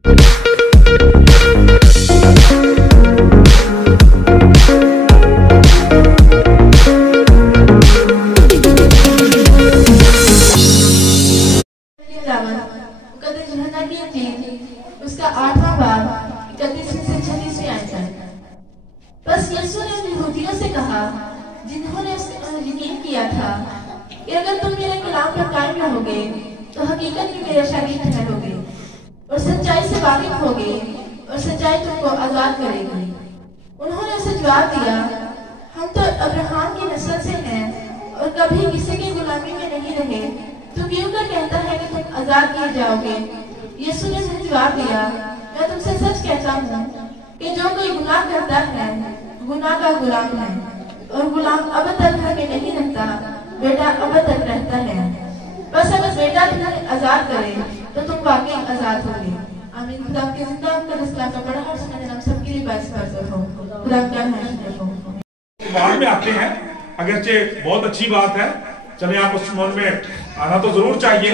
उसका 8वां बाब 31 से 36 आयत है। बस यीशु ने यहूदियों से कहा जिन्होंने यकीन किया था कि अगर तुम मेरे कलाम पर कायम रहोगे तो हकीकत में मेरे शागिर्द ठहरोगे और सच्चाई से वाकिफ होगे और सच्चाई तुमको आजाद करेगी। उन्होंने उसे जवाब दिया, हम तो अब्राहम की नस्ल से हैं और कभी किसी की गुलामी में नहीं रहे, तू क्यों कर कहता है कि तुम आजाद किए जाओगे? यीशु ने उसे जवाब दिया, मैं तुमसे सच कहता हूँ कि जो कोई गुनाह करता है गुनाह का गुलाम है, और गुलाम अब तक घर में नहीं रहता, बेटा अब तक रहता है। बस अगर बेटा तुम्हें आजाद करे तो तुम वाकई आजाद होगे। आमीन। खुदा के जिंदा मुकद्दस कलाम का बड़ा हर्ष में हम सबके लिए बाइस बरकत हो। खुदा का नाम हो। बाद में आते हैं, अगरचे बहुत अच्छी बात है, चले आप उस मन में आना तो जरूर चाहिए,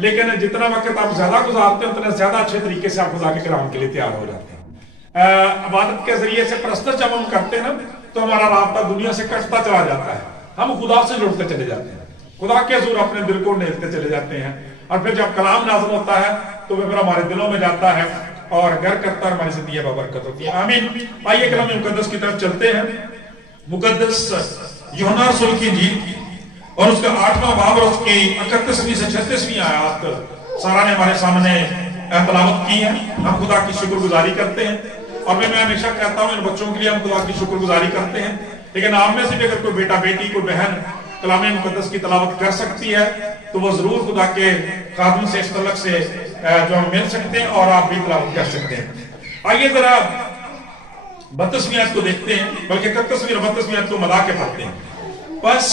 लेकिन जितना वक्त आप ज्यादा गुजारते हैं उतना ज्यादा अच्छे तरीके से आप खुदा के कलाम के लिए तैयार हो जाते हैं। इबादत के जरिए से परस्तर जब हम करते हैं ना तो हमारा रास्ता दुनिया से कटता चला जाता है, हम खुदा से जुड़ते चले जाते हैं, खुदा के हजूर अपने दिल को नेलते चले जाते हैं, और फिर जब कलाम नाज़िल होता है तो वह फिर हमारे दिलों में जाता है और घर करता है, हमारी जिंदगी में बरकत होती है। आमीन। आइए कलाम मुकद्दस की तरफ चलते हैं। मुकद्दस यूहन्ना रसूल की इंजील और उसका 8वां बाब और उसकी 31वीं से 36वीं आयत सारा ने हमारे सामने तलावत की है। हम खुदा की शुक्रगुजारी करते हैं, और मैं हमेशा कहता हूँ इन बच्चों के लिए हम खुदा की शुक्रगुजारी करते हैं, लेकिन आप में से भी अगर कोई बेटा बेटी कोई बहन कलाम मुकद्दस की तलावत कर सकती है तो वो जरूर खुदा के खादम से इस तलक से जो हम मिल सकते हैं और आप भी तलावत कर सकते हैं। आइए जरा 32वीं आयत को देखते हैं, बल्कि 31वीं और 32वीं आयत को मिला के पढ़ते हैं। बस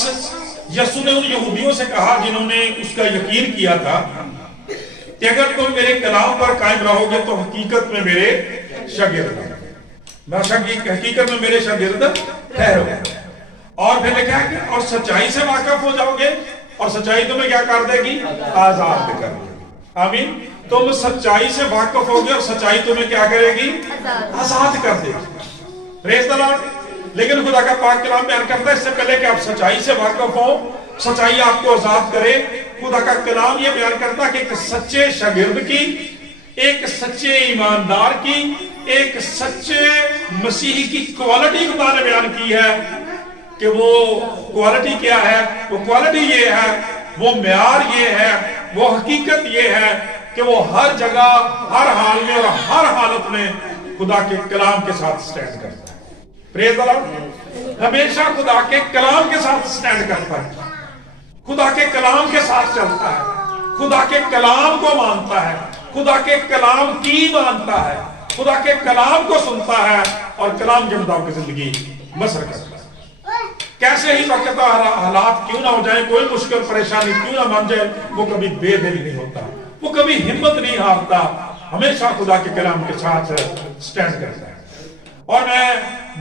यीशु ने उन यहूदियों से कहा जिन्होंने उसका यकीन किया था कि अगर तुम मेरे कलाम पर कायम रहोगे तो हकीकत में मेरे शागिर्द हकीकत में मेरे शागिर्द ठहरोगे। और फिर लिखा है कि और सच्चाई से वाकिफ हो जाओगे, और सच्चाई तुम्हें क्या कर देगी? आजाद कर देगी। आमीन। तुम सच्चाई से वाकिफ होगे और सच्चाई तुम्हें क्या करेगी? आजाद कर देगी। Praise the Lord. लेकिन खुदा का पाक कलाम बयान करता है इससे पहले कि आप सच्चाई से वाकिफ हो, सच्चाई आपको आजाद करे, खुदा का कलाम यह बयान करता है कि एक सच्चे शागिर्द की, एक सच्चे ईमानदार की, एक सच्चे मसीही की क्वालिटी खुदा ने बयान की है कि वो क्वालिटी क्या है? वो क्वालिटी ये है, वो म्यार ये है, वो हकीकत ये है कि वो हर जगह, हर हाल में और हर हालत में खुदा के कलाम के साथ स्टैंड करता है। Praise the Lord. हमेशा खुदा के कलाम के साथ स्टैंड करता है, खुदा के कलाम के साथ चलता है, खुदा के कलाम को मानता है, खुदा के कलाम की मानता है, खुदा के कलाम को सुनता है और कलाम के मुताबिक जिंदगी बसर करता है। कैसे ही वक्त हालात क्यों ना हो जाए, कोई मुश्किल परेशानी क्यों ना मान जाए, वो कभी बेदिल नहीं होता, वो कभी हिम्मत नहीं हारता, हमेशा खुदा के कलाम के साथ स्टैंड करता है। और मैं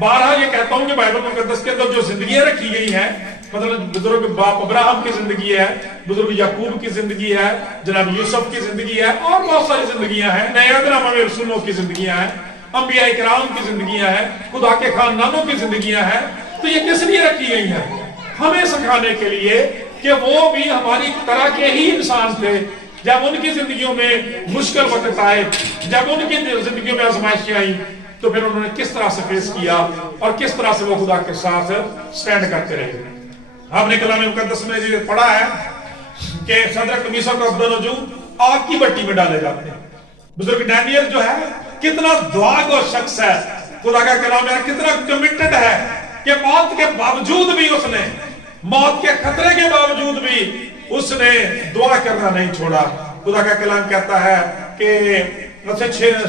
बारहा ये कहता हूं कि बाइबल मुकद्दस के अंदर जो जिंदगियां रखी गई हैं, मतलब बुजुर्ग बाप अब्राहम की जिंदगी है, बुजुर्ग याकूब की जिंदगी है, जनाब यूसुफ की जिंदगी है, और बहुत सारी जिंदगियां हैं, नए अहदनामा में रसूलों की जिंदगियां हैं, अंबिया इकराम की जिंदगियां हैं, खुदा के खानदानों की जिंदगियां हैं। तो ये किस लिए रखी गई है? हमें सिखाने के लिए कि वो भी हमारी तरह के ही इंसान थे। जब उनकी जिंदगियों में मुश्किल वक्त आए, जब उनकी जिंदगियों में आजमाइशें आई, तो फिर उन्होंने किस तरह से फेस किया और किस तरह से वो खुदा के साथ स्टैंड करते रहे। हमने कलाम मुकद्दस में ये पढ़ा है कि सदरक मीशक और अबदनगो आग की भट्टी में डाले जाते हैं। बुजुर्ग डैनियल जो है कितना दुआगो शख्स है, खुदा का कलाम है कितना कमिटेड है कि मौत के बावजूद भी उसने, मौत के खतरे के बावजूद भी उसने दुआ करना नहीं छोड़ा। खुदा का कलाम कहता है कि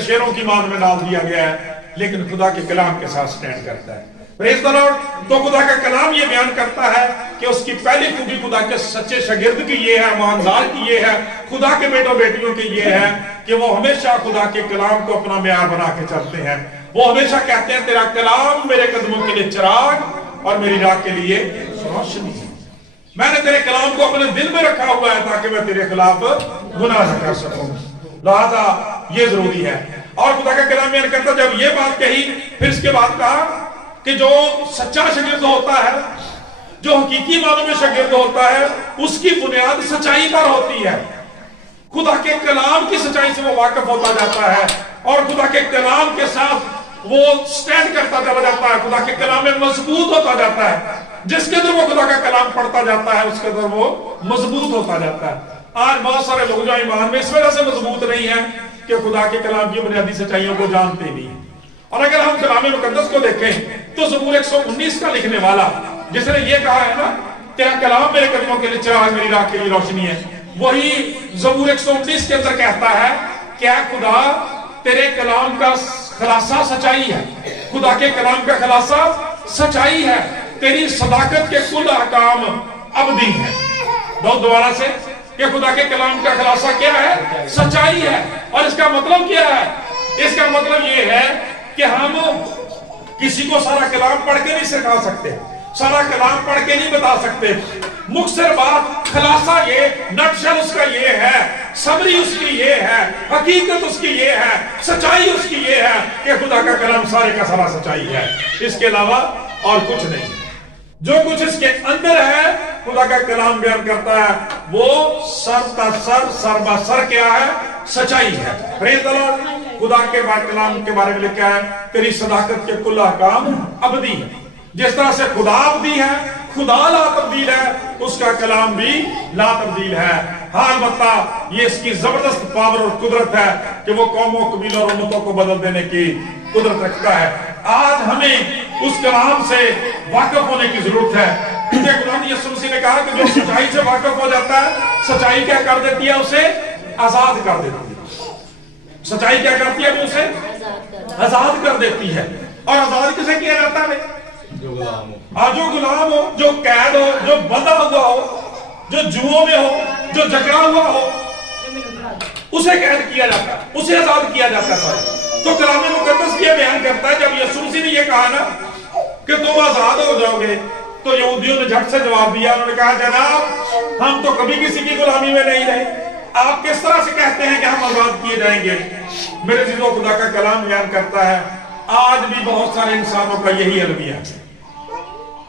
शेरों की मान में डाल दिया गया है, लेकिन खुदा के कलाम के साथ स्टैंड करता है। Praise the Lord. तो खुदा का कलाम ये बयान करता है कि उसकी पहली खूबी खुदा के सच्चे शागिर्द की ये है, ईमानदार की ये है, खुदा के बेटों बेटियों की ये है कि वो हमेशा खुदा के कलाम को अपना म्यार बना के चलते हैं। वो हमेशा कहते हैं तेरा कलाम मेरे कदमों के लिए चिराग और मेरी राह के लिए रोशनी है। मैंने तेरे कलाम को अपने दिल में रखा हुआ है ताकि मैं तेरे खिलाफ गुनाह न कर सकूं। लिहाजा ये जरूरी है। और खुदा का कलाम बयान करता जब ये बात कही, फिर इसके बाद कहा कि जो सच्चा शागिर्द होता है, जो हकीकी मानों में शागिर्द होता है, उसकी बुनियाद सच्चाई पर होती है। खुदा के कलाम की सच्चाई से वो वाकिफ होता जाता है और खुदा के कलाम के साथ वो स्टैंड करता चला जाता है, खुदा के कलाम में मजबूत होता जाता है। जिसके अंदर वो खुदा का कलाम पढ़ता जाता है, उसके अंदर वो मजबूत होता जाता है। आज बहुत सारे लोग जो ईमान में इस वजह से मजबूत नहीं है कि खुदा के कलाम की बुनियादी सच्चाइयों को जानते नहीं है। और अगर हम कलाम मुकद्दस को देखें तो ज़बूर 119 का लिखने वाला जिसने ये कहा है ना, तेरा कलाम मेरे कदमों के लिए चिराग, मेरी राह के लिए रोशनी है, वही ज़बूर 119 के अंदर कहता है, क्या खुदा तेरे कलाम का खुलासा सच्चाई है? खुदा के कलाम का खुलासा सच्चाई है। तेरी सदाकत के कुल अहकाम अबदी है। दोबारा से, कि खुदा के कलाम का खुलासा क्या है? सच्चाई है। और इसका मतलब क्या है? इसका मतलब ये है कि हम किसी को सारा कलाम पढ़ के नहीं सिखा सकते, सारा कलाम पढ़ के नहीं बता सकते। मुख्तसर बात, खुलासा ये, नक्शल उसका ये है, समरी उसकी ये है, हकीकत उसकी ये है, सच्चाई उसकी ये है कि खुदा का कलाम सारे का सारा सच्चाई है, इसके अलावा और कुछ नहीं। जो कुछ इसके अंदर है खुदा का कलाम बयान करता है, वो सर बा सर क्या है? सच्चाई है। Praise the Lord. खुदा के कलाम के बारे में लिखा है, तेरी सदाकत के कुल अहकाम अबदी है। जिस तरह से खुदा अबदी है, खुदा ला तब्दील है, उसका कलाम भी ला तब्दील है। हाल बता ये इसकी जबरदस्त पावर और कुदरत है कि वो कौमों, कबीलों और उम्मतों को बदल देने की कुदरत रखता है। आज हमें उस कलाम से वाकिफ होने की जरूरत है, क्योंकि खुदा यीशु मसीह ने कहा कि जो सच्चाई से वाकिफ हो जाता है, सच्चाई क्या कर देती है? उसे आजाद कर देती है। सच्चाई क्या करती है? उसे आजाद कर देती है। और आजाद किसे किया जाता है? जो गुलाम हो, जो कैद हो, जो बंधा हुआ हो, जो जुओं में हो, जो जकड़ा हुआ हो, उसे कैद किया जाता है, उसे आजाद किया जाता है। तो कलाम मुकद्दस ये बयान करता है, जब यीशु मसीह ने ये कहा ना कि तुम आजाद हो जाओगे, तो यहूदियों ने झट से जवाब दिया। उन्होंने कहा, जनाब हम तो कभी किसी की गुलामी में नहीं रहे, आप किस तरह से कहते हैं कि हम आजाद किए जाएंगे? मेरे जीवो, खुदा का कलाम बयान करता है, आज भी बहुत सारे इंसानों का यही अलमिया है।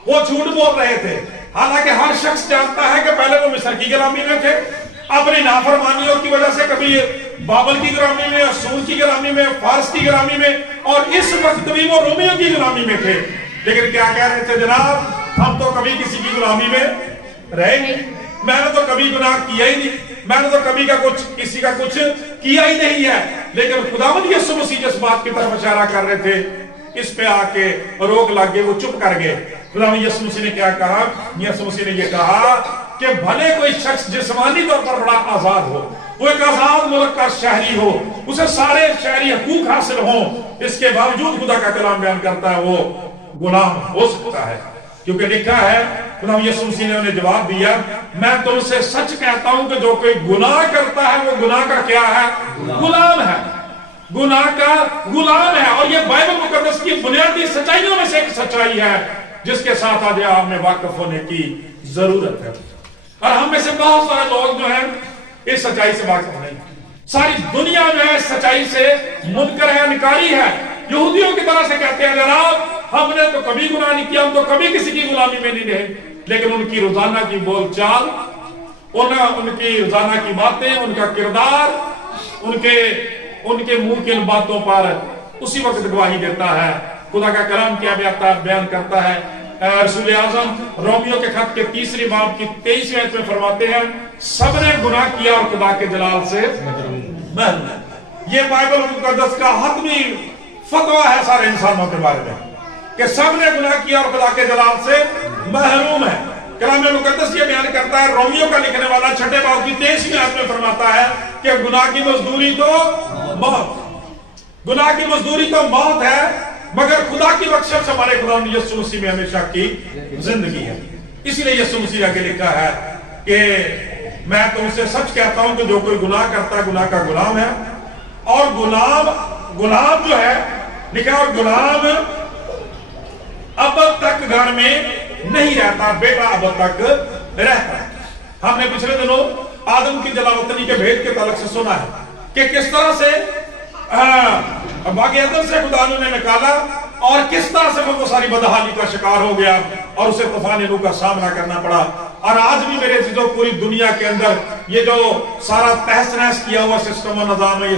वो झूठ बोल रहे थे, हालांकि हर शख्स जानता है कि पहले वो मिस्र की गुलामी में थे, अपनी नाफरमानियों की वजह से कभी बाबल की गुलामी में, असूर की गुलामी में, फारस की गुलामी में, और इस वक्त भी वो रोमियों की गुलामी में थे। लेकिन क्या कह रहे थे? जनाब हम तो कभी किसी की गुलामी में रहे नहीं, मैंने तो कभी गुनाह किया ही नहीं, मैंने तो कभी का कुछ किसी का कुछ किया ही नहीं है। लेकिन खुदावंद यीशु मसीह जिस बात की तरफ इशारा कर रहे थे, इस पे आके रोक लग गए, वो चुप कर गए। खुदावंद यीशु मसीह ने क्या कहा? यीशु मसीह ने ये कहा कि भले कोई शख्स जिस्मानी तौर पर बड़ा आजाद हो, वो एक आजाद मुल्क का शहरी हो, उसे सारे शहरी हकूक हासिल हो, इसके बावजूद खुदा का कलाम बयान करता है वो गुलाम हो सकता है। क्योंकि लिखा है, खुदावंद यीशु मसीह ने उन्हें जवाब दिया, मैं तुमसे सच कहता हूं कि जो कोई गुनाह करता है वो गुनाह का क्या है? गुलाम है। गुनाह का गुलाम है। और ये बाइबल मुकद्दस की बुनियादी सच्चाइयों में से एक सच्चाई है जिसके साथ आज आप में वाकिफ होने की जरूरत है। और हम में से बहुत सारे लोग जो हैं इस सच्चाई से वाकिफ नहीं। सारी दुनिया जो है सच्चाई से मुनकर है, इनकारी है। यहूदियों की तरह से कहते हैं, जनाब हमने तो कभी गुनाह नहीं किया, हम तो कभी किसी की गुलामी में नहीं रहे। लेकिन उनकी रोजाना की बोलचाल, उनकी रोजाना की बातें, उनका किरदार, उनके मुंह की बातों पर उसी वक्त गवाही देता है। खुदा का कलाम क्या बयान करता है? रसूल आज़म रोमियो के खत के 3 बाब की 23 आयत में फरमाते हैं, सबने गुनाह किया और खुदा के जलाल से महरूम है। ये बाइबल मुकद्दस का हतमी फतवा है सारे इंसानों के बारे में कि सबने गुनाह किया और खुदा के जलाल से महरूम है। कलाम मुकद्दस ये बयान करता है, रोमियो का लिखने वाला 6 बाब की 23 आयत में फरमाता है कि गुनाह की मजदूरी तो मौत, गुनाह की मजदूरी तो मौत है, मगर खुदा की बख्शिश हमारे खुदावंद यीशु मसीह में हमेशा की जिंदगी है। इसीलिए यीशु मसीह आगे लिखा है कि मैं तुमसे सच कहता हूं कि जो कोई गुनाह करता है गुनाह का गुलाम है। और गुलाम जो है लिखा, और गुलाम अब तक घर में नहीं रहता, बेटा अब तक रहता है। हमने पिछले दिनों आदम की जलावतनी के भेद के ताल्लुक से सुना है کہ کس طرح سے باغ عدن سے خدا نے نکالا اور کس طرح سے وہ ساری بدحالی کا شکار ہو گیا اور اسے طوفان نوح کا سامنا کرنا پڑا. اور آج بھی میرے عزیزوں پوری دنیا کے اندر یہ جو سارا تہس نہس کیا ہوا سسٹم و نظام ہے،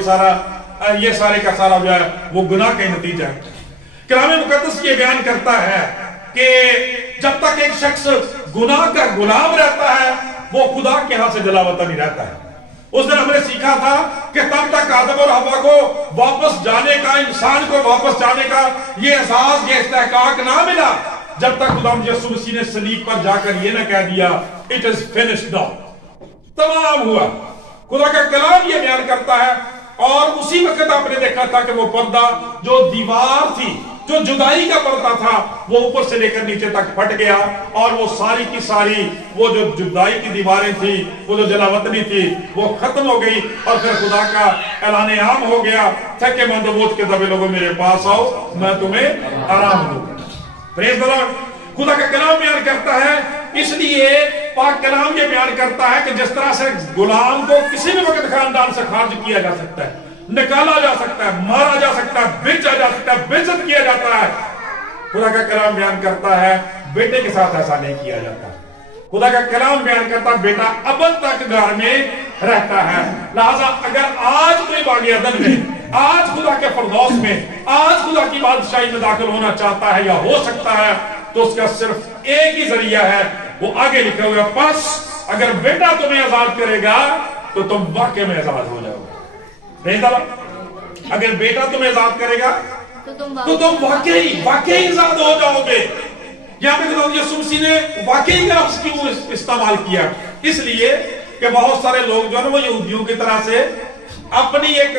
یہ سارے کا سارا جو ہے وہ گناہ کا نتیجہ ہے. کلام مقدس یہ بیان کرتا ہے کہ جب تک ایک شخص گناہ کا غلام رہتا ہے وہ خدا کے ہاں سے جلا وطن نہیں رہتا ہے. اس دن ہم نے سیکھا تھا کہ تب تک آدم اور حوا کو واپس جانے کا، انسان کو واپس جانے کا یہ احساس، یہ استحقاق نہ ملا جب تک خدا یسوع مسیح نے صلیب پر جا کر یہ نہ کہہ دیا اٹ از فنشڈ ناؤ، تمام ہوا. خدا کا کلام یہ بیان کرتا ہے. اور اسی وقت آپ نے دیکھا تھا کہ وہ پردہ جو دیوار تھی، جو جدائی کا پردہ تھا، وہ اوپر سے لے کر نیچے تک پھٹ گیا اور وہ ساری کی ساری وہ جو جدائی کی دیواریں تھی، وہ جو جلا وطنی تھی، وہ ختم ہو گئی. اور پھر خدا کا اعلان عام ہو گیا، تھکے مند بوجھ کے دبے لوگوں میرے پاس آؤ، میں تمہیں آرام دوں. پریز دی لارڈ. خدا کا کلام بیان کرتا ہے. اس لیے پاک کلام یہ بیان کرتا ہے کہ جس طرح سے غلام کو کسی بھی وقت خاندان سے خارج کیا جا سکتا ہے، نکالا جا سکتا ہے، مارا جا سکتا ہے، بیچا جا سکتا ہے، بےعزت کیا جاتا ہے، خدا کا کلام بیان کرتا ہے بیٹے کے ساتھ ایسا نہیں کیا جاتا. خدا کا کلام بیان کرتا ہے بیٹا ابد تک گھر میں رہتا ہے. لہذا اگر آج کوئی باغ عدن میں، آج خدا کے فردوس میں، آج خدا کی بادشاہی میں داخل ہونا چاہتا ہے یا ہو سکتا ہے تو اس کا صرف ایک ہی ذریعہ ہے. وہ آگے لکھا ہوا پس اگر بیٹا تمہیں آزاد کرے گا تو تم واقعی میں آزاد ہو جاؤ گے. اگر بیٹا تمہیں آزاد کرے گا تو تم واقعی آزاد ہو جاؤ گے. یہاں پہ خدا یسوع مسیح نے واقعی کا لفظ کیوں استعمال کیا؟ اس لیے کہ بہت سارے لوگ جو ہے وہ یہودیوں کی طرح سے اپنی ایک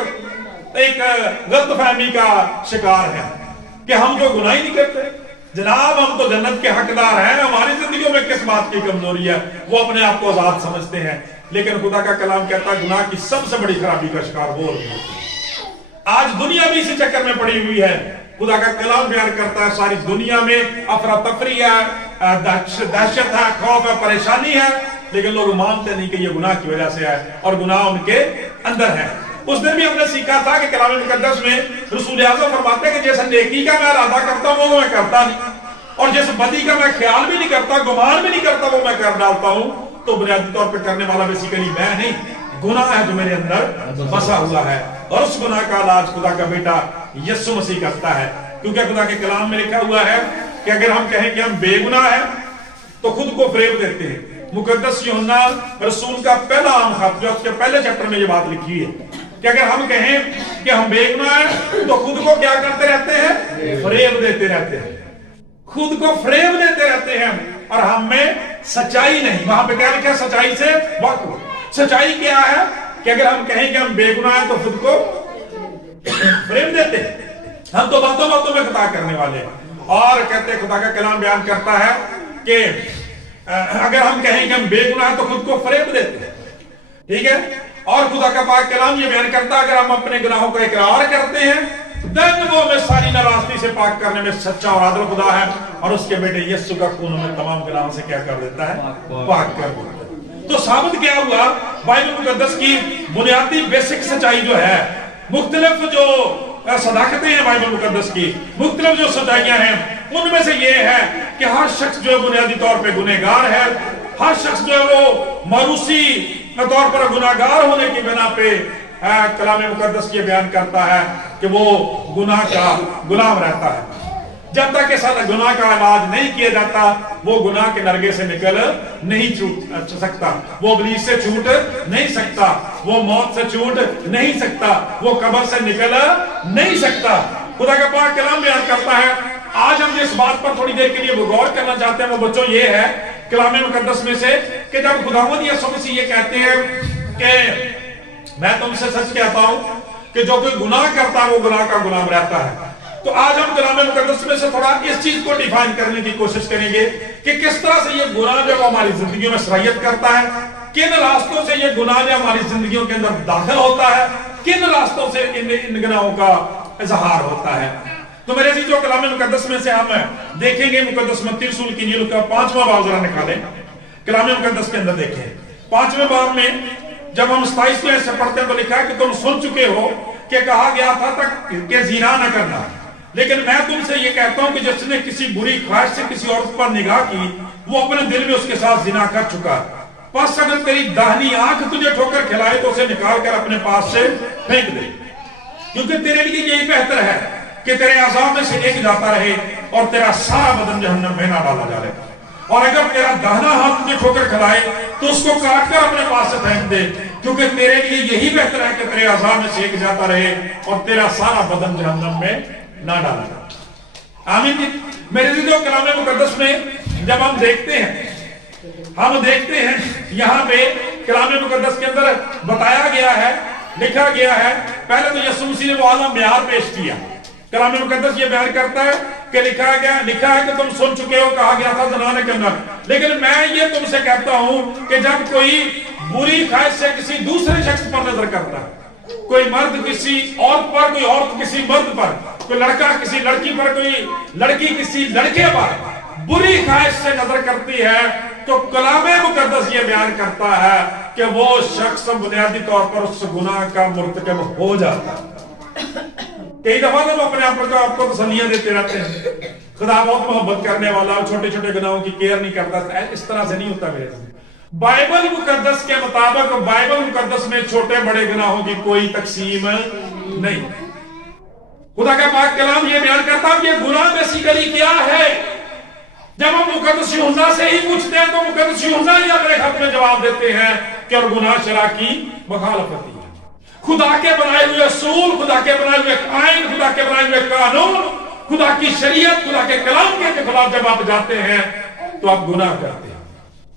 غلط فہمی کا شکار ہیں کہ ہم جو گناہ ہی نہیں کرتے، جناب ہم تو جنت کے حقدار ہیں، ہماری زندگیوں میں کس بات کی کمزوری ہے. وہ اپنے آپ کو آزاد سمجھتے ہیں. لیکن خدا کا کلام کہتا ہے گناہ کی سب سے بڑی خرابی کا شکار وہ ہوتے ہیں. آج دنیا بھی اسی چکر میں پڑی ہوئی ہے. خدا کا کلام بیان کرتا ہے ساری دنیا میں افراتفری ہے، دہشت ہے، خوف ہے، پریشانی ہے، لیکن لوگ مانتے نہیں کہ یہ گناہ کی وجہ سے ہے اور گناہ ان کے اندر ہے. اس دن بھی ہم نے سیکھا تھا کہ کلام مقدس میں رسول اعظم فرماتے ہیں کہ جیسے نیکی کا میں ارادہ کرتا ہوں وہ میں کرتا نہیں، اور جیسے بدی کا میں خیال بھی نہیں کرتا، گمان بھی نہیں کرتا، وہ میں کر ڈالتا ہوں. تو بنیادی طور پہ کرنے والا بیسیکلی میں نہیں، گناہ ہے جو میرے اندر بسا ہوا ہے. اور اس گناہ کا علاج خدا کا بیٹا یسوع مسیح کرتا ہے. کیونکہ خدا کے کلام میں لکھا ہوا ہے کہ اگر ہم کہیں کہ ہم بے گناہ ہیں تو خود کو فریب دیتے ہیں. مقدس یوحنا رسول کا پہلا عام خط جو اس کے پہلے چیپٹر میں یہ بات لکھی ہے کہ اگر ہم کہیں کہ ہم بے گناہ ہیں تو خود کو کیا کرتے رہتے ہیں؟ فریب دیتے رہتے ہیں. خود کو فریب دیتے رہتے ہیں اور ہم میں سچائی نہیں. وہاں پہ کیا لکھا ہے؟ سچائی سے وقت. سچائی کیا ہے کہ اگر ہم کہیں کہ ہم بے گناہ ہیں تو خود کو فریب دیتے ہیں. ہم تو باتوں باتوں میں خطا کرنے والے ہیں. اور کہتے ہیں خدا کا کلام بیان کرتا ہے کہ اگر ہم کہیں کہ ہم بے گناہ ہیں تو خود کو فریب دیتے ہیں. ٹھیک ہے. اور خدا کا پاک کلام یہ بیان کرتا ہے اگر ہم اپنے گناہوں کا اقرار کرتے ہیں دن وہ ہمیں ساری ناراستی سے پاک کرنے میں سچا اور عادل خدا ہے اور اس کے بیٹے یسوع کا خون ہمیں تمام گناہوں سے کیا کر دیتا ہے؟ پاک کر دیتا ہے. تو ثابت کیا ہوا؟ بائبل مقدس کی بنیادی بیسک سچائی جو ہے، مختلف جو صداقتیں ہیں بائبل مقدس کی، مختلف جو سچائیاں ہیں، ان میں سے یہ ہے کہ ہر شخص جو بنیادی طور پہ گنہگار ہے. ہر شخص جو ہے وہ موروثی طور پر گناہگار ہونے کی بنا پہ کلام مقدس یہ بیان کرتا ہے کہ وہ گناہ کا غلام رہتا ہے. جب تک اس گناہ کا علاج نہیں کیا جاتا وہ گناہ کے نرگے سے نکل نہیں چھوٹ سکتا، وہ ابلیس سے چھوٹ نہیں سکتا، وہ موت سے چھوٹ نہیں سکتا، وہ قبر سے نکل نہیں سکتا. خدا کا پاک کلام بیان کرتا ہے. آج ہم جس بات پر تھوڑی دیر کے لیے غور کرنا چاہتے ہیں وہ بچوں یہ ہے کلام مقدس میں سے کہ جب خداوند یسوع مسیح یہ کہتے ہیں کہ میں تم سے سچ کہتا ہوں کہ جو کوئی گناہ کرتا ہے وہ گناہ کا غلام رہتا ہے. تو آج ہم کلام مقدس میں سے تھوڑا اس چیز کو ڈیفائن کرنے کی کوشش کریں گے کہ کس طرح سے یہ گناہ جو ہماری زندگیوں میں صلاحیت کرتا ہے، کن راستوں سے یہ گناہ جو ہماری زندگیوں کے اندر داخل ہوتا ہے، کن راستوں سے ان گناہوں کا اظہار ہوتا ہے. تو میرے عزیزو کلام مقدس میں سے ہم دیکھیں گے مقدس متی رسول کی انجیل کا 5واں باب ذرا نکالیں. کلام مقدس کے اندر دیکھیں 5ویں باب میں जब हम 27वें से पढ़ते हैं तो लिखा है कि तुम सुन चुके हो कि कहा गया था तक कि जिना न करना, लेकिन मैं तुमसे ये कहता हूं कि जिसने किसी बुरी ख्वाहिश से किसी औरत पर निगाह की वो अपने दिल में उसके साथ जिना कर चुका। बस अगर तेरी दाहिनी आंख तुझे ठोकर खिलाए तो उसे निकाल कर अपने पास से फेंक दे, क्योंकि तेरे लिए यही बेहतर है कि तेरे अज़ाब में से एक जाता रहे और तेरा सारा बदन जहन्नम में ना डाला जाए। और अगर तेरा दाहिना हाथ तुझे ठोकर खिलाए तो उसको काट कर अपने पास से फेंक दे, क्योंकि तेरे लिए यही बेहतर है कि तेरे अज़ाब में से एक जाता रहे और तेरा सारा बदन जहन्नम में ना डाला जाए। आमीन जी। मेरे जो कलाम मुकद्दस में जब हम देखते हैं यहाँ पे कलाम मुकद्दस के अंदर बताया गया है, लिखा गया है, पहले तो यीशु मसीह ने वो आला म्यार पेश किया। कलाम मुकद्दस ये बयान करता है कि लिखा है कि तुम सुन चुके हो, कहा गया था ज़िना न करना, लेकिन मैं ये तुमसे कहता हूं कि जब कोई बुरी ख्वाहिश से किसी दूसरे शख्स पर नजर करता है, कोई मर्द किसी औरत पर, कोई औरत किसी मर्द पर, कोई लड़का किसी लड़की पर, कोई लड़की किसी लड़के पर बुरी ख्वाहिश से नजर करती है, तो कलाम मुकद्दस ये बयान करता है कि वो शख्स बुनियादी तौर पर उस गुनाह का मुर्तकब हो जाता है। कई दफा तो अपने आप को आपको तसल्लियां देते रहते हैं, खुदा बहुत मोहब्बत करने वाला, छोटे छोटे गुनाहों की केयर नहीं करता। इस तरह से नहीं होता मेरे साथ। बाइबल मुकद्दस के मुताबिक बाइबल मुकद्दस में छोटे बड़े गुनाहों की कोई तकसीम नहीं। खुदा का पाक कलाम ये बयान करता है ये गुनाह बेसिकली क्या है। जब हम मुकद्दस यूहन्ना से ही पूछते हैं तो मुकद्दस यूहन्ना ही अपने खत में जवाब देते हैं कि और गुनाह शरा की मुखालफत है। खुदा के बनाए हुए असूल, खुदा के बनाए हुए आइन, खुदा के बनाए हुए कानून, खुदा की शरीयत, खुदा के कलाम के खिलाफ जब आप जाते हैं तो आप गुनाह करते हैं।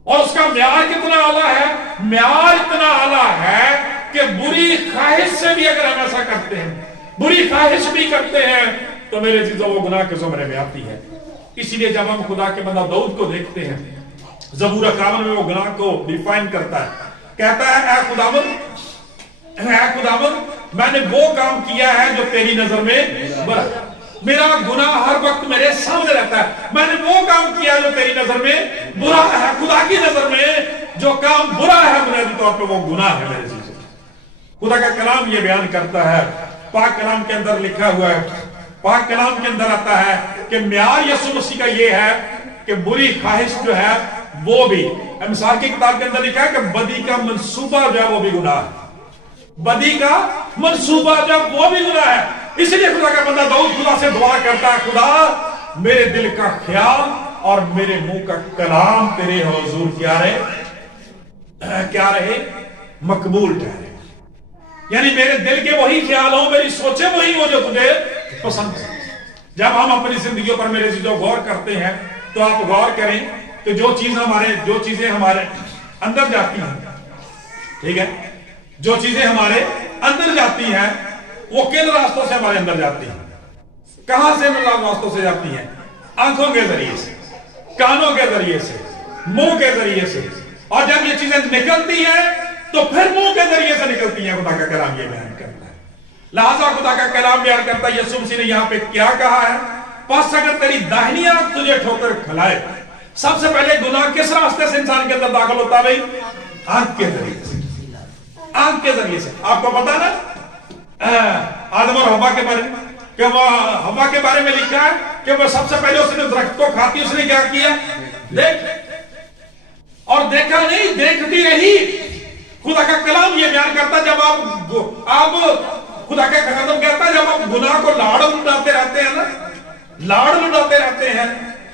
और उसका म्यार कितना आला है, म्यार इतना आला है कि बुरी ख्वाहिश से भी अगर हम ऐसा करते हैं, बुरी ख्वाहिश भी करते हैं, तो मेरे चीजों वो गुनाह के ज़ुमरे में आती है। इसीलिए जब हम खुदा के बंदा दाऊद को देखते हैं, ज़बूर 51 में वो गुनाह को डिफाइन करता है, कहता है ऐ खुदावंद मैंने वो काम किया है जो तेरी नजर में बुरा, मेरा गुनाह हर वक्त मेरे सामने रहता है, मैंने वो काम किया जो तेरी नजर में बुरा है। खुदा की नजर में जो काम बुरा है बुनियादी तौर पे वो गुनाह है मेरे चीज। खुदा का कलाम ये बयान करता है, पाक कलाम के अंदर लिखा हुआ है, पाक कलाम के अंदर आता है कि म्यार यीशु मसीह का ये है कि बुरी ख्वाहिश जो है वो भी, मिसाल की किताब के अंदर लिखा है कि बदी का मंसूबा जो है वो भी गुनाह है, बदी का मंसूबा जब वो भी गुनाह है। इसलिए खुदा का बंदा दाऊद खुदा से दुआ करता है, खुदा मेरे दिल का ख्याल और मेरे मुंह का कलाम तेरे हुजूर क्या रहे मकबूल ठहरे। यानी मेरे दिल के वही ख्याल हो, मेरी सोचे वही हो जो तुझे पसंद है। जब हम अपनी जिंदगी पर मेरे चीजों गौर करते हैं तो आप गौर करें कि जो चीजें हमारे अंदर जाती हैं, ठीक है, जो चीजें हमारे अंदर जाती हैं वो किन रास्तों से हमारे अंदर जाती हैं, कहां से रास्तों से जाती हैं? आंखों के जरिए से, कानों के जरिए से, मुंह के जरिए से, और जब ये चीजें निकलती हैं तो फिर मुंह के जरिए से निकलती हैं। खुदा का कलाम ये बयान करता है, लिहाजा खुदा का कलाम बयान करता है यीशु मसीह ने यहां पे क्या कहा है, बस अगर तेरी दाहिनी आंख तुझे ठोकर खिलाए। सबसे पहले गुनाह किस रास्ते से इंसान के अंदर दाखिल होता है भाई? आंख के जरिए से, आंख के जरिए से। आपको पता ना आदम और हवा के बारे में, कि हवा के बारे में लिखा है कि वो सबसे पहले उसने दरख्त को खाती, उसने क्या किया? देख, और देखा नहीं, देखती रही। खुदा का कलाम ये बयान करता जब आप खुदा का कलाम कहता है जब आप गुनाह को लाड़ लुटाते रहते हैं ना, लाड़ लुटाते रहते हैं,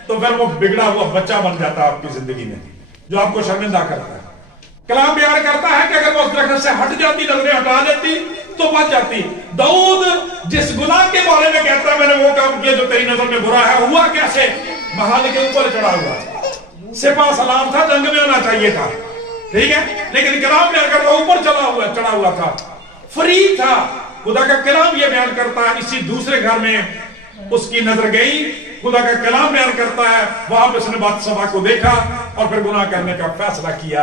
तो फिर वो बिगड़ा हुआ बच्चा बन जाता है आपकी जिंदगी में जो आपको शर्मिंदा करता है। कलाम बयान करता है कि अगर वो उस दरख्त से हट जाती, नजरें हटा देती तो बच जाती। दाऊद जिस गुनाह के बारे में कहता है मैंने वो काम किया जो तेरी नजर में बुरा है, हुआ कैसे? महाल के ऊपर चढ़ा हुआ, सिपा सलाम था, जंग में होना चाहिए था, ठीक है, लेकिन कलाम बयान करता ऊपर चढ़ा हुआ था, फ्री था। खुदा का कलाम ये बयान करता है इसी दूसरे घर में उसकी नजर गई। खुदा का कलाम बयान करता है वहां पे उसने बादशाह को देखा और फिर गुनाह करने का फैसला किया।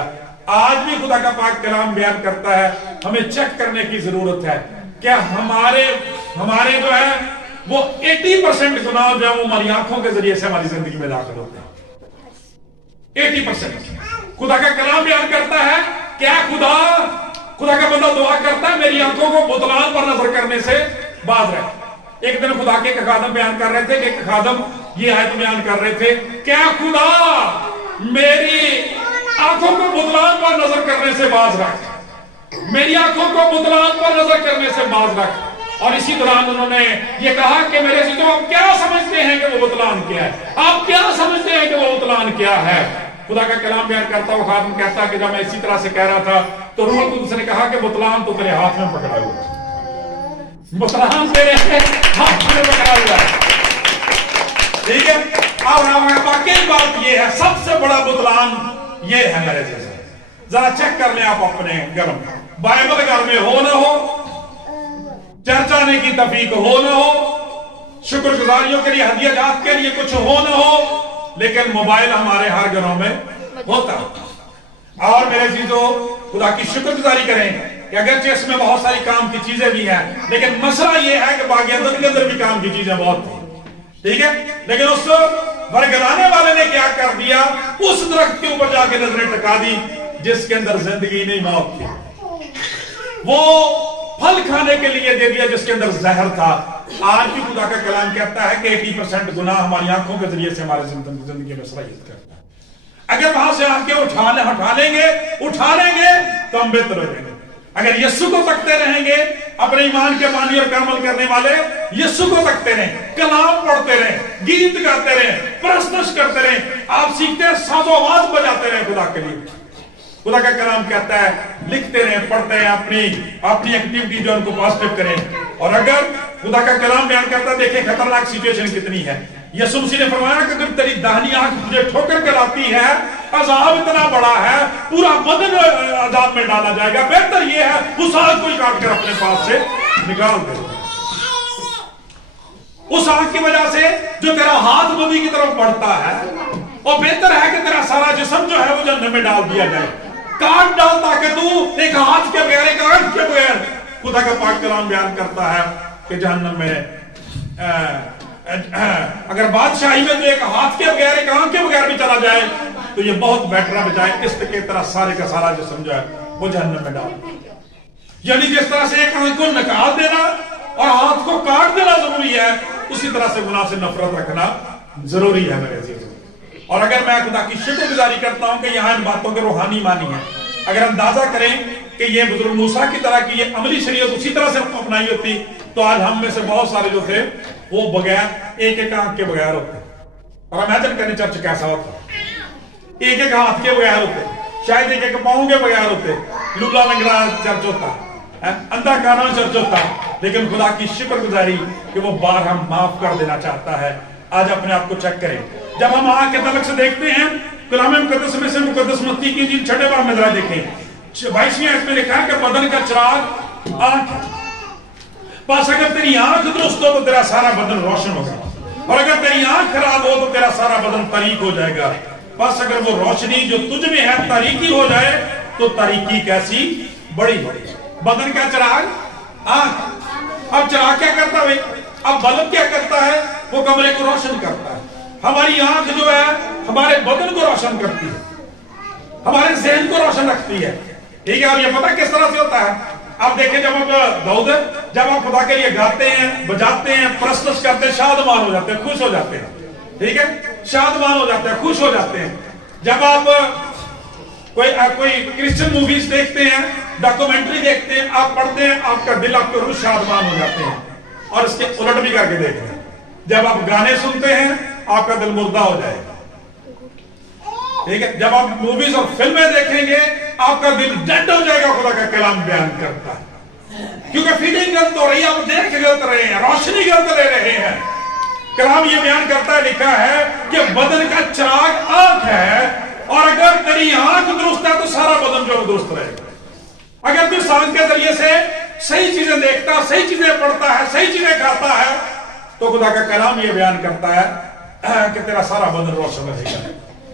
आज भी खुदा का पाक कलाम बयान करता है, हमें चेक करने की जरूरत है क्या हमारे जो है वो 80% गुनाह जो है वो हमारी आंखों के जरिए से हमारी जिंदगी में दाखिल होते हैं। 80% खुदा का कलाम बयान करता है क्या खुदा खुदा का बंदा दुआ करता है मेरी आंखों को बुतलान पर नजर करने से बाज रहे। एक दिन खुदा के एक खादम बयान कर रहे थे कि एक खादम ये आयत बयान कर रहे थे, क्या खुदा मेरी आंखों को बुतलान पर नजर करने से बाज रख, मेरी आंखों को बुतलान पर नजर करने से बाज रख। और इसी दौरान उन्होंने ये कहा कि मेरे से आप क्या समझते हैं कि वो बुतलान क्या है, आप क्या समझते हैं कि वो बुतलान क्या है। खुदा का कलाम बयान करता हुआ खादम कहता कि जब मैं इसी तरह से कह रहा था तो रूह कुद्दूस ने कहा कि बुतलान तो तेरे हाथ में पकड़ा हुआ है, बुतलान तेरे हाथ में पकड़ा हुआ है। ठीक है, अब वाकई बात ये है, सबसे बड़ा बुतलान ये है मेरे जैसे। जरा चेक कर ले आप अपने घर में, बाइबल घर में हो ना हो, चर्च आने की तफीक हो ना हो, शुक्रगुजारियों के लिए हदिया जात के लिए कुछ हो ना हो, लेकिन मोबाइल हमारे हर घरों में होता है। और मेरे चीजों खुदा की शुक्रगुजारी करें कि अगरचे इसमें बहुत सारी काम की चीजें भी हैं, लेकिन मसला यह है कि बागियत के अंदर भी काम की चीजें बहुत थी। ठीक है, लेकिन उस बरगलाने वाले ने क्या कर दिया, उस दरख्त के ऊपर जाके नजरें टिका दी जिसके अंदर जिंदगी नहीं मौत थी, वो फल खाने के लिए दे दिया जिसके अंदर जहर था। आज भी खुदा का कलाम कहता है कि 80% गुनाह हमारी आंखों के जरिए से हमारे जिंदगी में सराहियत करता है। अगर वहां से आंखें उठा लेंगे तो हम बेहतर हो जाएंगे। अगर यीशु को तकते रहेंगे, अपने ईमान के बानी और अमल करने वाले यीशु को तकते रहें, कलाम पढ़ते रहें, गीत गाते रहें, प्रस्तुत करते रहें, आप सीखते हैं, साजो आवाज बजाते रहें खुदा के लिए। खुदा का कलाम कहता है लिखते रहें, पढ़ते हैं, अपनी एक्टिविटी जो उनको पॉजिटिव करें। और अगर खुदा का कलाम बयान करता है, देखें खतरनाक सिचुएशन कितनी है। यीशु मसीह ने फरमाया कि अगर तेरी दाहिनी आंख तुझे ठोकर कराती है, अजाब इतना बड़ा है, पूरा बदन अजाब में डाला जाएगा, बेहतर यह है उस आंख को काट कर अपने पास से निकाल दे। उस आंख की वजह से जो तेरा हाथ बदी की तरफ बढ़ता है, और बेहतर है कि तेरा सारा जिस्म जो है वो जहन्नम में डाल दिया जाए। काट डाल ताकि तू एक हाथ के बगैर, एक आंख के बगैर, खुदा का पाक कलाम बयान करता है कि जहन्नम में अगर बादशाही में तो एक हाथ के बगैर, एक आंख के बगैर भी चला जाए तो ये बहुत बेटर है बजाय किस्त के तरह सारे का सारा जो समझा है वो जहन्नम में डाल। यानी जिस तरह से एक आंख को निकाल देना और हाथ को काट देना जरूरी है, उसी तरह से गुनाह से नफरत रखना जरूरी है मेरे अजीज। और अगर मैं खुदा की शुक्रगुजारी करता हूं कि यहाँ इन बातों के रूहानी मानी है, अगर अंदाजा करें कि ये बुजुर्ग मूसा की तरह की ये अमली शरीयत उसी तरह से अपनाई होती तो आज हम में से बहुत सारे जो थे वो बगैर एक एक आंख के बगैर होते। और इमेजिन करें चर्च कैसा होता, एक एक हाथ के बगैर होते, शायद एक एक पांव के बगैर होते, लूला लंगड़ा चर्च होता, अंधा काना चर्च होता। लेकिन खुदा की शुक्रगुजारी कि वो बार हम माफ कर देना चाहता है। आज अपने आप को चेक करें, जब हम आंख के तलक से देखते हैं, कलाम मुकद्दस में से मुकद्दस मत्ती की इंजील 6 बाब में जरा देखें, 22वीं आयत में लिखा है कि बदन का चिराग आंख है। बस अगर तेरी आंख दुरुस्त हो तो तेरा सारा बदन रोशन होगा, और अगर तेरी आंख खराब हो तो तेरा सारा बदन तारीक हो जाएगा। बस अगर वो रोशनी जो तुझ में है तारीकी हो जाए तो तारीकी कैसी बड़ी हो। बदन का चिराग आंख। अब चिराग क्या करता है, अब बल्ब क्या करता है, वो कमरे को रोशन करता है। हमारी आंख जो है हमारे बदन को रोशन करती है, हमारे ज़हन को रोशन रखती है। ठीक है, और ये पता किस तरह से होता है, आप देखें जब आप दाऊद जब आप खुदा के लिए गाते हैं, बजाते हैं, प्रस्तुत करते हैं, शादमान हो जाते हैं, खुश हो जाते हैं। ठीक है, शादमान हो जाते हैं, खुश हो जाते हैं। जब आप कोई क्रिश्चियन मूवीज देखते हैं, डॉक्यूमेंट्री देखते हैं, आप पढ़ते हैं, आपका दिल, आपके रूह शादमान हो जाते हैं। और इसके उलट भी करके देख रहे हैं, जब आप गाने सुनते हैं आपका दिल मुर्दा हो जाएगा। ठीक है, जब आप मूवीज और फिल्में देखेंगे आपका दिल डेड हो जाएगा। खुदा का कलाम बयान करता है, क्योंकि फीलिंग गलत हो रही है, आप देख गलत रहे हैं, रोशनी गलत ले रहे हैं। कलाम ये बयान करता है, लिखा है कि बदन का चिराग आंख है, और अगर तेरी आंख दुरुस्त है तो सारा बदन जो दुरुस्त रहेगा। अगर तू इस आंख के जरिए से सही चीजें देखता, सही चीजें पढ़ता है, सही चीजें खाता है, तो खुदा का कलाम ये बयान करता है कि तेरा सारा बदन रोशन रहेगा।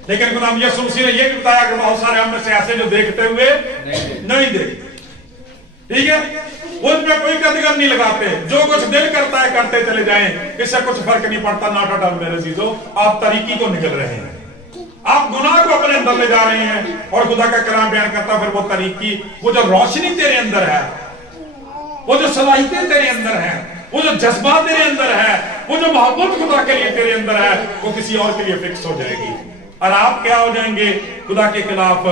लेकिन गुलाम यीशु मसीह ने यह भी बताया कि बहुत सारे हम में से ऐसे जो देखते हुए नहीं देखते। ठीक है, उनमें कोई कदगन नहीं लगाते, जो कुछ दिल करता है करते चले जाएं, इससे कुछ फर्क नहीं पड़ता। नॉट एट ऑल मेरे चीजों, आप तरीकी को निकल रहे हैं, आप गुनाह को अपने अंदर ले जा रहे हैं। और खुदा का कलाम बयान करता फिर वो तरीकी, वो जो रोशनी तेरे अंदर है, वो जो सलाहियतें तेरे अंदर है, वो जो जज्बा तेरे अंदर है, वो जो मोहब्बत खुदा के लिए तेरे अंदर है, वो किसी और के लिए फिक्स हो जाएगी। और आप क्या हो जाएंगे? खुदा के खिलाफ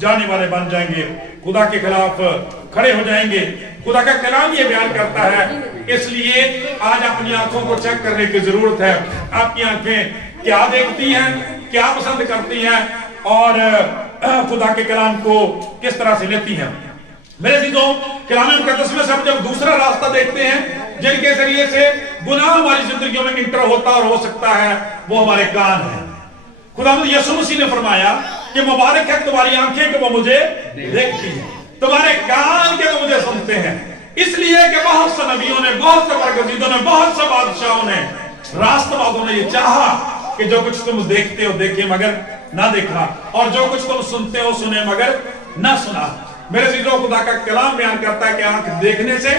जाने वाले बन जाएंगे, खुदा के खिलाफ खड़े हो जाएंगे। खुदा का कलाम ये बयान करता है। इसलिए आज अपनी आंखों को चेक करने की जरूरत है। आपकी आंखें क्या देखती हैं, क्या पसंद करती हैं, और खुदा के कलाम को किस तरह से लेती हैं। मेरे अजीजों, कलाम मुकद्दस में से हम जब दूसरा रास्ता देखते हैं जिनके जरिए से गुनाह हमारी जिंदगियों में इंटर होता और हो सकता है, वो हमारे कान है। खुदावंद यीशु मसीह ने फरमाया कि मुबारक है तुम्हारी आंखें कि वो मुझे देखती हैं, तुम्हारे कान के वो मुझे सुनते हैं। इसलिए कि बहुत से नबियों ने, बहुत से बरगज़ीदों ने, बहुत से बादशाहों ने, रास्तबाजों ने ये चाहा कि जो कुछ तुम देखते हो देखे मगर ना देखा, और जो कुछ तुम सुनते हो सुने मगर ना सुना। मेरे अजीजों, खुदा का कलाम बयान करता है कि आंख देखने से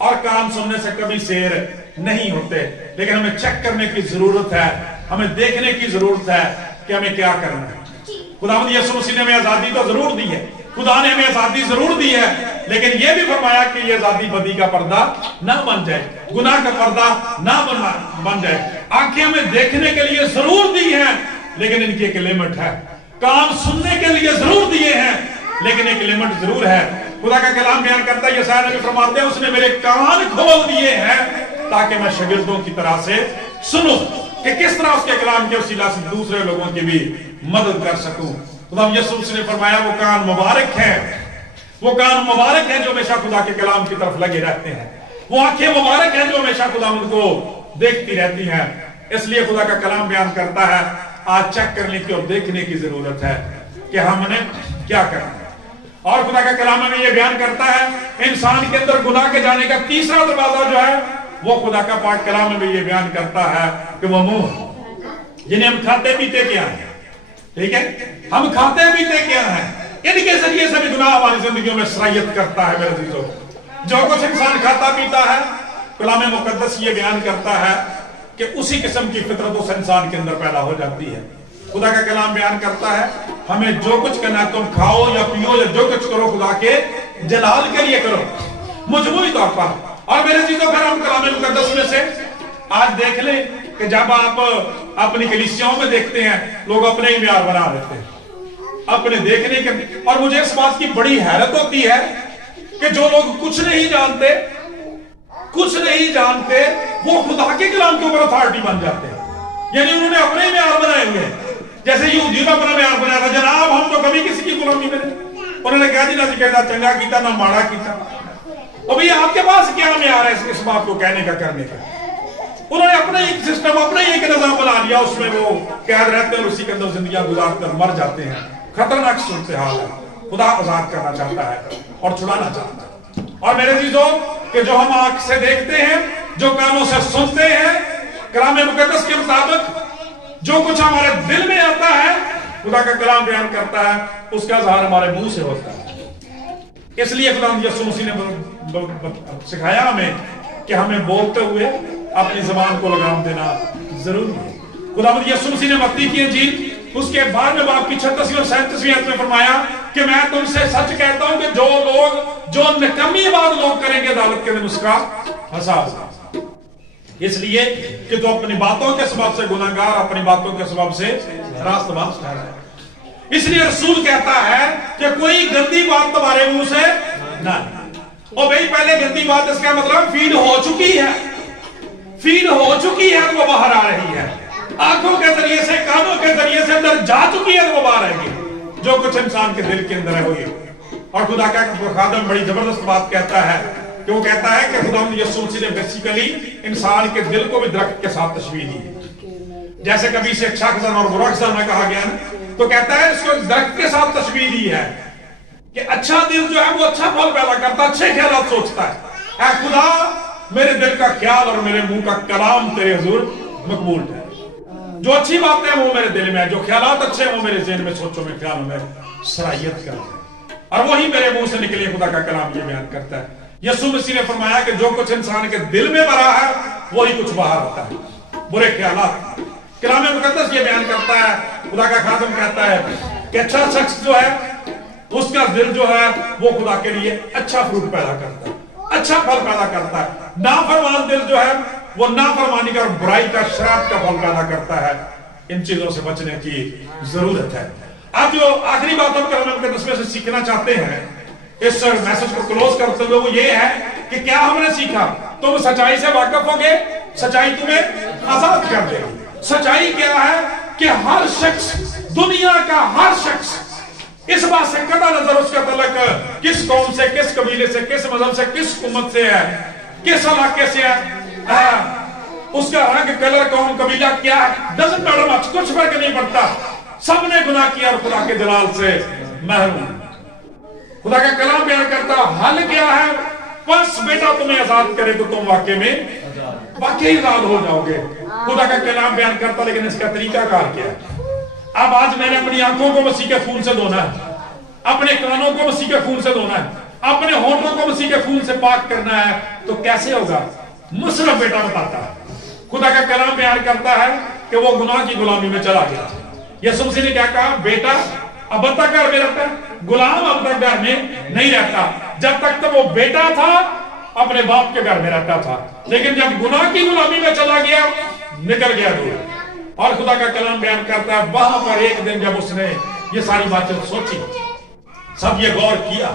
और कान सुनने से कभी शेर नहीं होते, लेकिन हमें चेक करने की जरूरत है, हमें देखने की जरूरत है कि हमें क्या करना है। खुदावंद यीशु मसीह ने हमें आजादी तो जरूर दी है, खुदा ने हमें आजादी जरूर दी है, लेकिन यह भी फरमाया कि ये आजादी बदी का पर्दा ना बन जाए, गुनाह का पर्दा ना बन जाए। आंखें हमें देखने के लिए जरूर दी है, लेकिन इनकी एक लिमिट है। कान सुनने के लिए जरूर दिए हैं, लेकिन एक लिमिट जरूर है। खुदा का कलाम बयान करता है, यशायाह नबी फरमाते हैं, उसने मेरे कान खोल दिए हैं ताकि मैं शागिर्दों की तरह से सुनूं कि किस तरह उसके कलाम के वसीला से दूसरे लोगों की भी मदद कर सकूं। खुदा यीशु मसीह ने फरमाया वो कान मुबारक है, वो कान मुबारक है जो हमेशा खुदा के कलाम की तरफ लगे रहते हैं, वो आंखें मुबारक हैं जो हमेशा खुदा उनको देखती रहती हैं। इसलिए खुदा का कलाम बयान करता है, आज चेक करने की और देखने की जरूरत है कि हमने क्या करना है। और खुदा का कलाम में ये बयान करता है, इंसान के अंदर गुनाह के जाने का तीसरा दरवाजा जो है, वो खुदा का पाक कलाम में ये बयान करता है कि वो मुंह, जिन्हें हम खाते पीते क्या है, ठीक है, हम खाते पीते क्या है, इनके जरिए से भी गुनाह हमारी जिंदगियों में सरायत करता है। मेरे अजीजों, जो कुछ इंसान खाता पीता है, कलाम मुकद्दस ये बयान करता है कि उसी किस्म की फितरत उस इंसान के अंदर पैदा हो जाती है। खुदा का कलाम बयान करता है, हमें जो कुछ करना है, तुम खाओ या पियो या जो कुछ करो, खुदा के जलाल के लिए करो, मजबूरी तौर पर। और मेरे चीजों फिर हम कलाम मुकद्दस में से आज देख लें कि जब आप अपनी कलीसियाओं में देखते हैं, लोग अपने ही म्यार बना देते हैं अपने देखने के। और मुझे इस बात की बड़ी हैरत होती है कि जो लोग कुछ नहीं जानते, वो खुदा के कलाम के ऊपर अथॉरिटी बन जाते हैं। यानी उन्होंने अपने म्यार बनाए हुए हैं, जैसे यहूदियों ने अपना म्यार बनाया था, जनाब हम तो कभी किसी की गुलामी में नहीं। उन्होंने कहा जी ना कहता चंगा किया ना माड़ा किया। और भैया आपके पास क्या म्यार है इस बात को कहने का, करने का? उन्होंने अपना एक सिस्टम, अपना एक निजाम बना लिया, उसमें वो कैद रहते हैं और उसी के अंदर जिंदगियां गुजारकर मर जाते हैं। खतरनाक सूरत हाल है। खुदा आजाद करना चाहता है और छुड़ाना चाहता है। और मेरे चीजों कि जो हम आंख से देखते हैं, जो कानों से सुनते हैं, कलाम मुकद्दस के मुताबिक जो कुछ हमारे दिल में आता है, खुदा का कलाम बयान करता है, उसका इज़हार हमारे मुंह से होता है। इसलिए खुदा यीशु मसीह ने सिखाया हमें कि हमें बोलते हुए अपनी जबान को लगाम देना जरूरी है। खुदावंद यीशु मसीह ने मत्ती की इंजील उसके 12वें बाब की 36वीं और 37वीं आयत में फरमाया कि मैं तुमसे सच कहता हूं कि जो निकम्मी बात लोग करेंगे, अदालत के दिन उसका हिसाब। इसलिए कि तो अपनी बातों के सबब से गुनाहगार, अपनी बातों के सबब से रास्तबाज ठहरा। इसलिए रसूल कहता है कि कोई गंदी बात तुम्हारे मुंह से ना। और भाई पहले गंदी बात, इसका मतलब फीड हो चुकी है, तो वो बाहर आ रही है। आंखों के जरिए से, कानों के जरिए से अंदर जा चुकी है, तो वो बाहर आएगी। जो कुछ इंसान के दिल के अंदर है वो ये। और खुदा का खादम बड़ी जबरदस्त बात कहता है कि वो कहता है कि खुदा यीशु मसीह ने बेसिकली इंसान के दिल को भी दरख्त के साथ तशबीह दी। जैसे कभी इसे अच्छा खजाना और बुरा खजाना कहा गया ना, तो कहता है इसको दरख्त के साथ तशबीह दी है कि अच्छा दिल जो है वो अच्छा फल पैदा करता, अच्छे ख्याल सोचता है। ऐ खुदा, मेरे दिल का ख्याल और मेरे मुंह का कलाम तेरे हुजूर मकबूल है। जो अच्छी बातें हैं वो मेरे दिल में है, जो ख्यालात अच्छे हैं वो मेरे ज़हन में, सोचों में, ख्यालों में सराहियत करते हैं, और वही मेरे मुंह से निकले। खुदा का कलाम ये बयान करता है। यीशु मसीह ने फरमाया कि जो कुछ इंसान के दिल में भरा है वही कुछ बाहर आता है। बुरे ख्यालात, कलाम मुकद्दस ये बयान करता है, खुदा का खादिम कहता है कि अच्छा शख्स जो है उसका दिल जो है वो खुदा के लिए अच्छा फ्रूट पैदा करता है, अच्छा फल पैदा करता है। नाफरमान दिल जो है वो नाफरमानी का और बुराई का, शराब का फल पैदा करता है। इन चीजों से बचने की जरूरत है। अब जो आखिरी बात हम कलाम मुकद्दस में से सीखना चाहते हैं इस मैसेज को क्लोज करते हुए, वो ये है कि क्या हमने सीखा? तुम सच्चाई से वाकिफ होगे, सच्चाई तुम्हें आजाद कर देगी। सच्चाई क्या है कि हर शख्स, दुनिया का हर शख्स इस बात से कदा नजर उसका तलक किस कौम से, किस कबीले से, किस मजहब से, किस उम्मत से है, किस इलाके से है, उसका रंग, कलर, कौम, कबीला क्या है, डजंट मैटर मच, कुछ फर्क नहीं पड़ता। सबने गुनाह किया और खुदा के जलाल से महरूम। खुदा का कलाम बयान करता हल क्या है? बस बेटा तुम्हें आजाद करे तो तुम वाकई आजाद हो जाओगे। खुदा का कलाम बयान करता, लेकिन इसका तरीकाकार क्या है? अब आज मैंने अपनी आंखों को मसीह के खून से धोना है, अपने कानों को मसीह के खून से धोना है, अपने होठों को मसीह के खून से पाक करना है। तो कैसे होगा? मुशर्रफ बेटा बताता है। खुदा का कलाम बयान करता है कि वो गुनाह की गुलामी में चला गया। यीशु मसीह ने क्या कहा? बेटा अब तक घर में रहता है, गुलाम अब तक घर में नहीं रहता। जब तक तो वो बेटा था अपने बाप के घर में रहता था, लेकिन जब गुनाह की गुलामी में चला गया, निकल गया दूर। और खुदा का कलाम बयान करता है वहां पर एक दिन जब उसने ये सारी बातें सोची, सब ये गौर किया,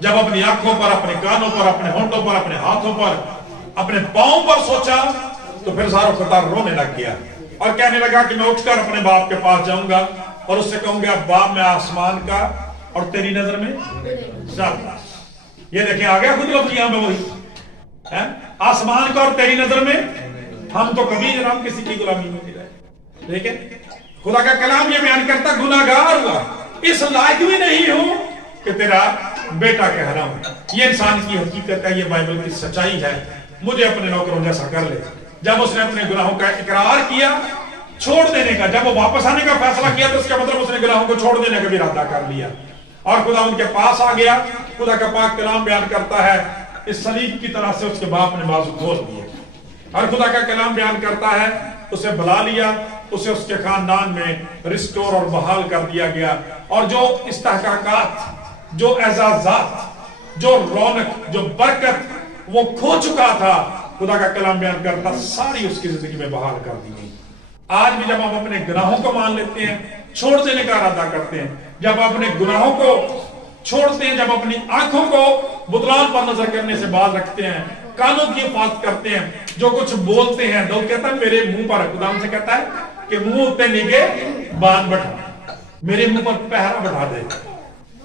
जब अपनी आंखों पर, अपने कानों पर, अपने होंठों पर, अपने हाथों पर, अपने पांव पर सोचा, तो फिर सारों कतार रोने लग गया और कहने लगा कि मैं उठकर अपने बाप के पास जाऊंगा और उससे कहूंगा बाप मैं आसमान का और तेरी नजर में शाबाश। ये देखें आ गया खुद लफ्ज यहां पे वही है, आसमान का और तेरी नजर में। हम तो कभी जनाब किसी की गुलामी में नहीं रहे, लेकिन खुदा का कलाम ये बयान करता गुनाहगार हुआ, इस लायक भी नहीं हूं कि तेरा बेटा कह रहा हूं। ये इंसान की हकीकत है, ये बाइबल की सच्चाई है। मुझे अपने नौकरों जैसा कर ले। जब उसने अपने गुनाहों का इकरार किया, छोड़ देने का, जब वो वापस आने का फैसला किया, तो उसका मतलब उसने गुनाहों को छोड़ देने का भी इरादा कर लिया और खुदा उनके पास आ गया। खुदा का पाक कलाम बयान करता है इस सलीब की तरह से उसके बाप ने बाजू खोल दिए और खुदा का कलाम बयान करता है उसे बुला लिया, उसे उसके खानदान में रिस्टोर और बहाल कर दिया गया। और जो इस्तेहकाकात, जो एजाजात, जो रौनक, जो बरकत वो खो चुका था, खुदा का कलाम बयान करता सारी उसकी जिंदगी में बहाल कर दी गई। आज भी जब हम अपने गुनाहों को मान लेते हैं, छोड़ देने का इरादा करते हैं, जब अपने गुनाहों को छोड़ते हैं, जब अपनी आंखों को बुतलान पर नजर करने से बाज रखते हैं, कानों की हिफाजत करते हैं, जो कुछ बोलते हैं, लोग कहता है मेरे मुंह पर, खुदा से कहता है कि मुंह उत्ते निगे बांध बैठा, मेरे मुंह पर पहरा बैठा दे,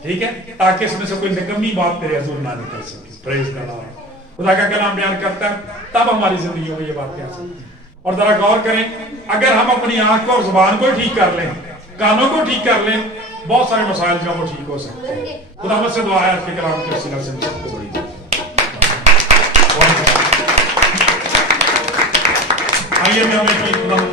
ठीक है, ताकि इसमें से कोई निकम्मी बात तेरे हुजूर ना निकल सके। Praise the Lord. खुदा का कलाम बयान करता है तब हमारी जिंदगी में ये बातें आ सकती हैं। और जरा गौर करें, अगर हम अपनी आंख और जुबान को ठीक कर लें, कानों को ठीक कर लें, बहुत सारे मसाइल जो वो ठीक हो सकते हैं। खुदा मुझसे दुआ है आज के कलाम के वसीला से सबको बड़ी आइए मैं